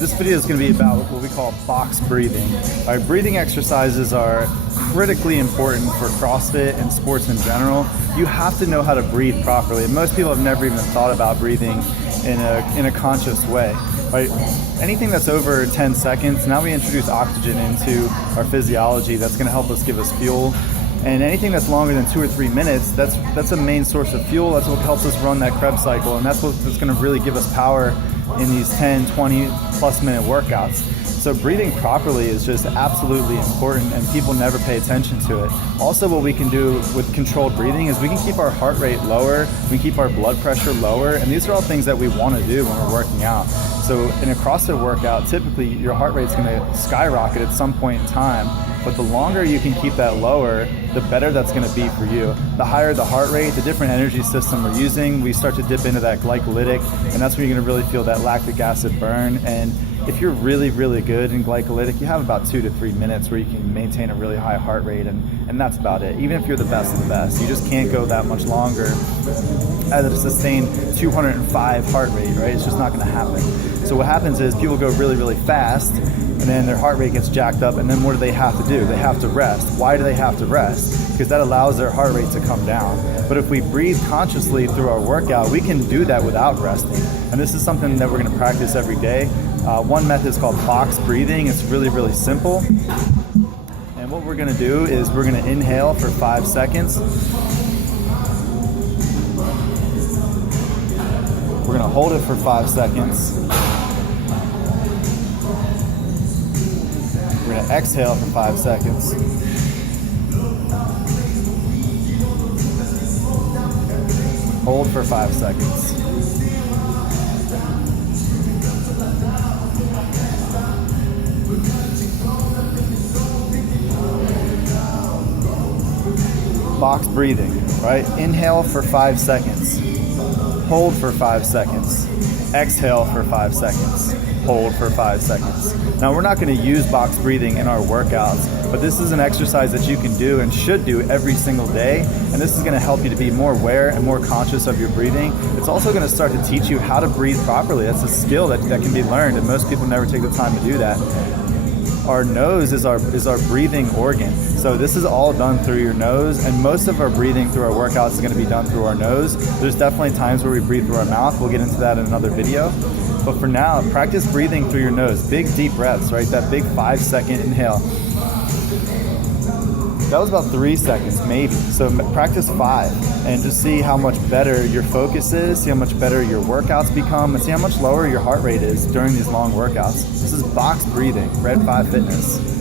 this video is going to be about what we call box breathing. All right, breathing exercises are critically important for CrossFit and sports in general. You have to know how to breathe properly. And most people have never even thought about breathing in a conscious way. Right? Anything that's over 10 seconds, now we introduce oxygen into our physiology. That's going to help us give us fuel. And anything that's longer than 2 or 3 minutes, that's a main source of fuel. That's what helps us run that Krebs cycle, and that's what's going to really give us power in these 10, 20 plus minute workouts. So breathing properly is just absolutely important, and people never pay attention to it. Also, what we can do with controlled breathing is we can keep our heart rate lower, we can keep our blood pressure lower, and these are all things that we want to do when we're working out. So in a CrossFit workout, typically your heart rate's going to skyrocket at some point in time, but the longer you can keep that lower, the better that's going to be for you. The higher the heart rate, the different energy system we're using, we start to dip into that glycolytic, and that's when you're going to really feel that lactic acid burn. And if you're really, really good in glycolytic, you have about 2 to 3 minutes where you can maintain a really high heart rate, and that's about it. Even if you're the best of the best, you just can't go that much longer at a sustained 205 heart rate, right? It's just not going to happen. So what happens is people go really, really fast, and then their heart rate gets jacked up, and then what do they have to do? They have to rest. Why do they have to rest? Because that allows their heart rate to come down. But if we breathe consciously through our workout, we can do that without resting. And this is something that we're going to practice every day. One method is called box breathing. It's really, really simple. And what we're going to do is we're going to inhale for 5 seconds. We're going to hold it for 5 seconds. We're going to exhale for 5 seconds. Hold for 5 seconds. Box breathing, right? Inhale for 5 seconds. Hold for 5 seconds. Exhale for 5 seconds. Hold for 5 seconds. Now, we're not going to use box breathing in our workouts, but this is an exercise that you can do and should do every single day, and this is going to help you to be more aware and more conscious of your breathing. It's also going to start to teach you how to breathe properly. That's a skill that can be learned, and most people never take the time to do that. Our nose is our breathing organ. So this is all done through your nose, and most of our breathing through our workouts is going to be done through our nose. There's definitely times where we breathe through our mouth. We'll get into that in another video. But for now, practice breathing through your nose. Big, deep breaths, right? That big 5-second inhale. That was about 3 seconds, maybe. So practice 5 and just see how much better your focus is, see how much better your workouts become, and see how much lower your heart rate is during these long workouts. This is box breathing, Red5 Fitness.